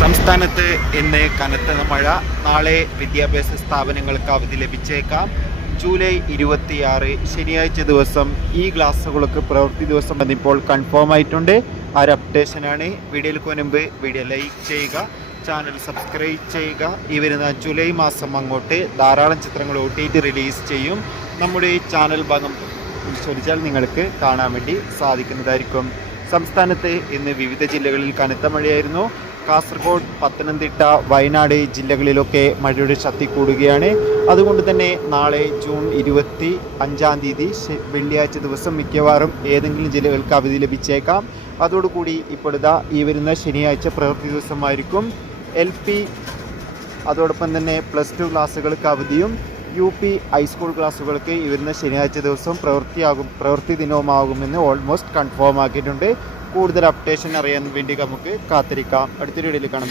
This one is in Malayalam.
സംസ്ഥാനത്ത് ഇന്ന് കനത്ത മഴ. നാളെ വിദ്യാഭ്യാസ സ്ഥാപനങ്ങൾക്ക് അവധി ലഭിച്ചേക്കാം. ജൂലൈ 26 ശനിയാഴ്ച ദിവസം ഈ ക്ലാസ്സുകൾക്ക് പ്രവൃത്തി ദിവസം വന്നിപ്പോൾ കൺഫേം ആയിട്ടുണ്ട്. ആ ഒരു അപ്ഡേഷനാണ്. വീഡിയോയിലേക്ക് മുൻപ് വീഡിയോ ലൈക്ക് ചെയ്യുക, ചാനൽ സബ്സ്ക്രൈബ് ചെയ്യുക. ഈ വരുന്ന ജൂലൈ മാസം അങ്ങോട്ട് ധാരാളം ചിത്രങ്ങൾ OTT റിലീസ് ചെയ്യും. നമ്മുടെ ഈ ചാനൽ ഭാഗം പരിശോധിച്ചാൽ നിങ്ങൾക്ക് കാണാൻ വേണ്ടി സാധിക്കുന്നതായിരിക്കും. സംസ്ഥാനത്ത് ഇന്ന് വിവിധ ജില്ലകളിൽ കനത്ത മഴയായിരുന്നു. കാസർഗോഡ്, പത്തനംതിട്ട, വയനാട് ജില്ലകളിലൊക്കെ മഴയുടെ ശക്തി കൂടുകയാണ്. അതുകൊണ്ട് തന്നെ നാളെ ജൂൺ 25 വെള്ളിയാഴ്ച ദിവസം മിക്കവാറും ഏതെങ്കിലും ജില്ലകൾക്ക് അവധി ലഭിച്ചേക്കാം. അതോടുകൂടി ഇപ്പോഴത്തെ ഈ വരുന്ന ശനിയാഴ്ച പ്രവൃത്തി ദിവസമായിരിക്കും. LP അതോടൊപ്പം തന്നെ +2 ക്ലാസ്സുകൾക്ക് അവധിയും UP ഹൈസ്കൂൾ ക്ലാസ്സുകൾക്ക് ഈ വരുന്ന ശനിയാഴ്ച ദിവസം പ്രവൃത്തി ദിനവുമാകുമെന്ന് ഓൾമോസ്റ്റ് കൺഫേം ആക്കിയിട്ടുണ്ട്. കൂടുതൽ അപ്ഡേഷൻ അറിയാൻ വേണ്ടി നമുക്ക് കാത്തിരിക്കാം. അടുത്തൊരു വീഡിയോയിൽ കാണാം.